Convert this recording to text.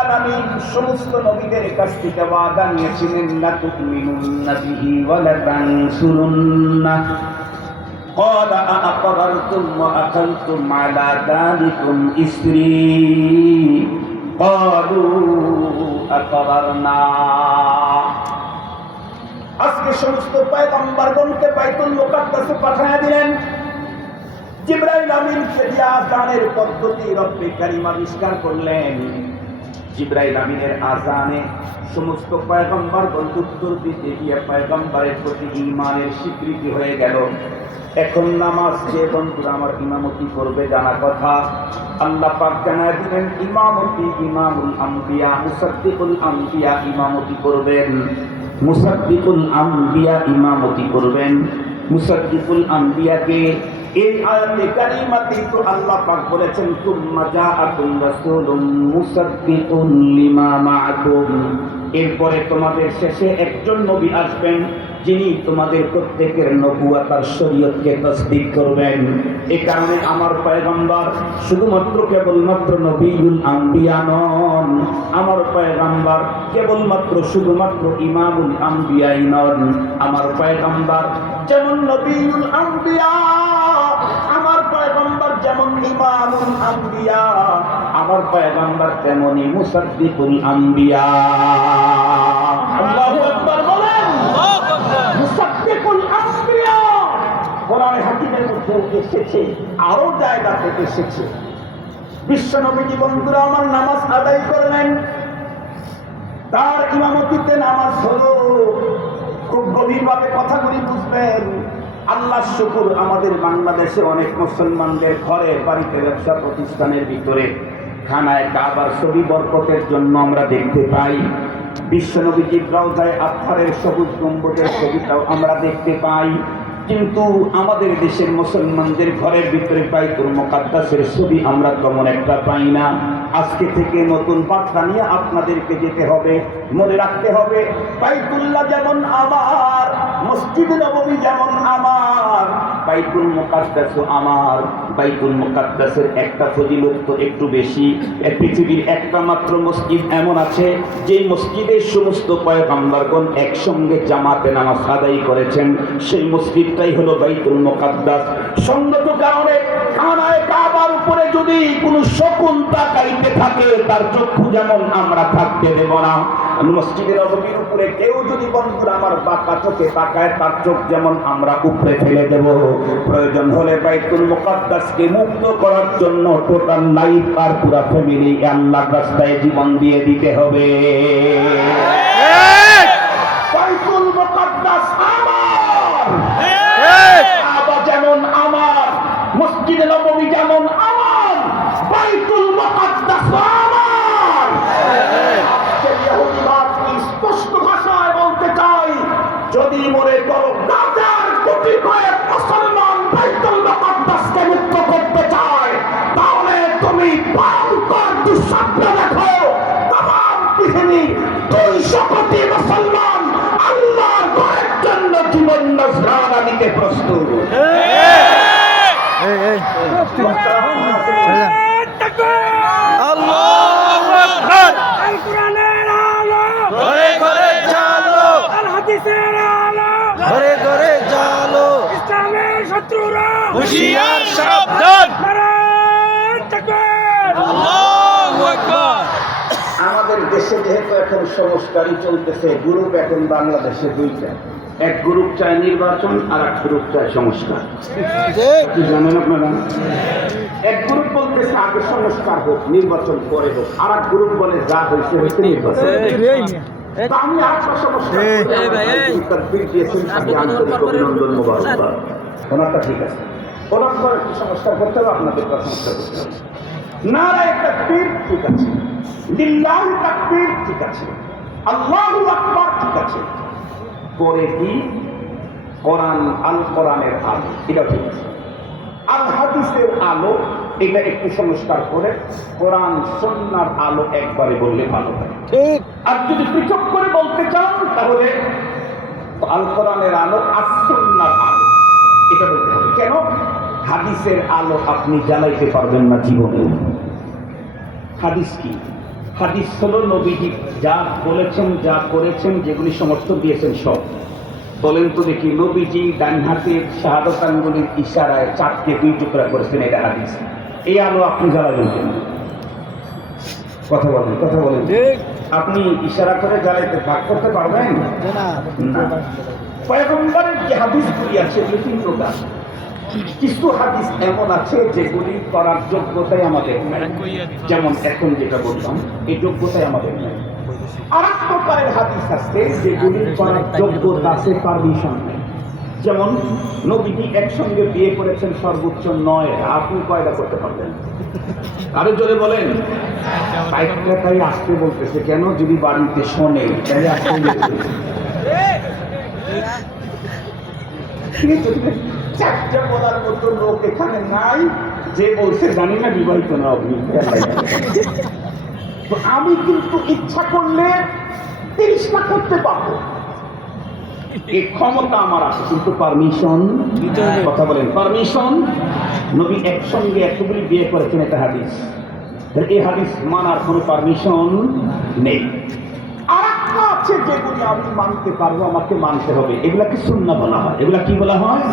আলামিন সমস্ত নবীদের কাছ থেকে ওয়াদা নিয়েছিলেন, লা তুমিনুন্না বিহি ওয়া লা তানসুরুন্নাহ। قال أأقررتم وأخذتم على ذلكم إصري قالوا أقررنا। আজকে সমস্ত পয়গম্বরগণকে বাইতুল মুকাদ্দাসে পাঠিয়ে দিলেন। জিবরাইল আমিনকে দিয়ে আযানের পদ্ধতি রব্বে কারীম আবিষ্কার করলেন। জিবরাইল আমিনের আযানে সমস্ত পয়গম্বরগণ উত্তর দিতে গিয়ে পয়গম্বরের প্রতি ঈমানের স্বীকৃতি হয়ে গেল। এখন নামাজ যে বন্ধুরা আমার ইমামতি করবে জানা কথা, আল্লাহ পাক জানায় দিলেন ইমামতি ইমামুল আম্বিয়া মুসাদ্দিকুল আম্বিয়া ইমামতি করবেন। মুসাদ্দিকুল আম্বিয়া ইমামতি করবেন। মুসাদ্দিকুল আম্বিয়াকে এই আয়াতে কারিমাতে তো আল্লাহ পাক বলেছেন সুম্মা জাআকুম রাসূলুম মুসাদ্দিকুন লিমা মাআকুম। এরপরে তোমাদের শেষে একজন নবী আসবেন যিনি তোমাদের প্রত্যেকের নবুয়ত আর শরীয়তকে তাসদীক করবেন। এই কারণে আমার পয়গম্বর শুধুমাত্র কেবলমাত্র নবীউল আম্বিয়া নন, আমার পয়গম্বর কেবলমাত্র শুধুমাত্র ইমামুল আম্বিয়াই নন। আমার পয়গম্বর যেমন নবীউল আম্বিয়া, আমার পয়গম্বর যেমন ইমামুল আম্বিয়া, আমার পয়গম্বর তেমনি মুসাদ্দিকুল আম্বিয়া। আল্লাহু আকবার বলেন। মুসাদ্দিকুল আম্বিয়া কোরআনে হাকিমের মধ্যে এসেছে, আরো জায়গাতে এসেছে। বিশ্বনবী বন্ধুরা আমার নামাজ আদায় করলেন, তার ইমামতিতে নামাজ হলো। খুব গভীরভাবে কথাগুলি বুঝবেন। আল্লাহ শুকুর, আমাদের বাংলাদেশে অনেক মুসলমানদের ঘরে বাড়িতে ব্যবসা প্রতিষ্ঠানের ভিতরে খানায় কাবার ছবি বরকতের জন্য আমরা দেখতে পাই। বিশ্বনবীজির রওজায়ে আতহারের সবুজ গম্বুজের ছবিটাও আমরা দেখতে পাই। কিন্তু আমাদের দেশের মুসলমানদের ঘরের ভিতরে বাইতুল মুকাদ্দাসের ছবি আমরা তেমন একটা পাই না। আজকে থেকে নতুন বার্তা নিয়ে আপনাদেরকে যেতে হবে, মনে রাখতে হবে বাইতুল্লাহ যেমন আমার, মসজিদ নববী যেমন আমার, বাইতুল মুকাদ্দাসও আমার। বাইতুল মুকাদ্দাসের একটা ফজিলত তো একটু বেশি। পৃথিবীর একটা মাত্র মসজিদ এমন আছে যেই মসজিদের সমস্ত পয়গম্বরগণ একসঙ্গে জামাতে নামাজ আদায় করেছেন, সেই মসজিদটাই হলো বাইতুল মুকাদ্দাস। সঙ্গত কারণে খানায় কাবার উপরে যদি কোনো শকুন তাকাইতে থাকে তার চক্ষু যেমন আমরা থাকতে দেব না। মসজিদের নববীর উপরে কেউ যদি বন্ধুরা আমার বাঁকা চোখে তাকায় তার চোখ যেমন আমরা উপরে ফেলে দেব। প্রয়োজন হলে বাইতুল মুকাদ্দাসকে মুক্ত করার জন্য টোটাল লাইফ আর পুরা ফ্যামিলি আল্লাহর রাস্তায় জীবন দিয়ে দিতে হবে। বাইতুল মুকাদ্দাস আমার, কাবা যেমন আমার, মসজিদ নববী যেমন আমার, বাইতুল মুকাদ্দাস আমার। আজকে ইহুদিবাদ স্পষ্ট ভাষায় বলতে চাই, যদি মনে করো হাজার কোটি কয়েক মুসলমান বাইতুল মুকাদ্দাসকে মুক্ত করতে চায়, তাহলে তুমি ভয়ঙ্কর দুঃস্বপ্ন দেখো। তাম পৃথিবী 200 কোটি মুসলমান আল্লাহর ঘরের জন্য জীবন নজরানা দিতে প্রস্তুত। আল্লাহু আকবার। আল কোরআনের আলো ঘরে ঘরে জ্বালো, আল হাদিসের আলো ঘরে ঘরে জ্বালো, ইসলামের শত্রুরা হুঁশিয়ার সাবধান। নারায়ে তাকবীর, আল্লাহু আকবার। আমাদের দেশে যেহেতু এখন সংস্কারই চলতেছে, গ্রুপ এখন বাংলাদেশে দুইটা। এক গ্রুপ চায় নির্বাচন, আর এক গ্রুপ চায় সংস্কার। কি জানেন আপনারা? এক গ্রুপ বলতেছে আগে সংস্কার হোক, নির্বাচন পরে হোক। আর এক গ্রুপ বলে যা হয়েছে হয়েছে, নির্বাচন। আমি আরেকটা সমস্যা দিয়েছেন, তাকে আন্তরিক অভিনন্দন, মোবারকবাদ। ওনারটা ঠিক আছে, ওনার পর একটু সংস্কার করতে হবে, আপনাদের সংস্কার করতে হবে। নারায়ে তাকবীর ঠিক আছে, লিল্লাহি তাকবীর ঠিক আছে, আল্লাহু আকবার ঠিক আছে। পরে কি? কোরআন, আল কোরআনের আলো, এটা ঠিক আছে। আল হাদিসের আলো, এটা একটু সংস্কার করে কোরআন সুন্নাহর আলো একবারে বললে ভালো হয়। আর যদি পৃথক করে বলতে চান তাহলে আল কোরআনের আলো আর সুন্নাহর আলো, এটা বলতে হবে। কেন? হাদিসের আলো আপনি জ্বালাইতে পারবেন না জীবনে। হাদিস কি? হাদিস হলো নবীজি যা বলেছেন, যা করেছেন, যেগুলি সমর্থন দিয়েছেন সব। বলেন তো দেখি, নবীজি ডান হাতের শাহাদত আঙ্গুলের ইশারায় চাঁদকে 2 টুকরা করেছেন, এটা হাদিস। এই আলো আপনি জ্বালাবেন কেন? কথা বলেন, কথা বলেন। আপনি ইশারা করে জ্বালাইতে ভাগ করতে পারবেন না। পয়গম্বরের যে হাদিসগুলি আছে এগুলি 3 প্রকার। কিছু হাদিস এমন আছে যেগুলি করার যোগ্যতাই আমাদের নাই, যেমন এখন যেটা বললাম, এই যোগ্যতাই আমাদের নাই। আর এক প্রকারের হাদিস আছে যেগুলি করার যোগ্যতা আছে, পারমিশন নেই। যেমন নবীজি একসঙ্গে বিয়ে করেছেন সর্বোচ্চ 9, আপনি কয়টা করতে পারবেন? আরো জোরে বলেন। তাই আসতে বলতেছে কেন? যদি বাড়িতে শোনে তাহলে আসতে চারটা বলার মতো লোক এখানে নাই যে বলছে জানি না বিবাহিত না আপনি। তো আমি কিন্তু ইচ্ছা করলে 30টা করতে পারবো, এই ক্ষমতা আমার আছে, কিন্তু পারমিশন। কথা বলেন, পারমিশন। নবী একসঙ্গে এতগুলি বিয়ে করেছেন, এটা হাদিস। এই হাদিস মানার কোনো পারমিশন নেই। আর একটা আছে যেগুলি আমি মানতে পারবো, আমাকে মানতে হবে, এগুলাকে সুন্নাহ বলা হয়। এগুলা কি বলা হয়?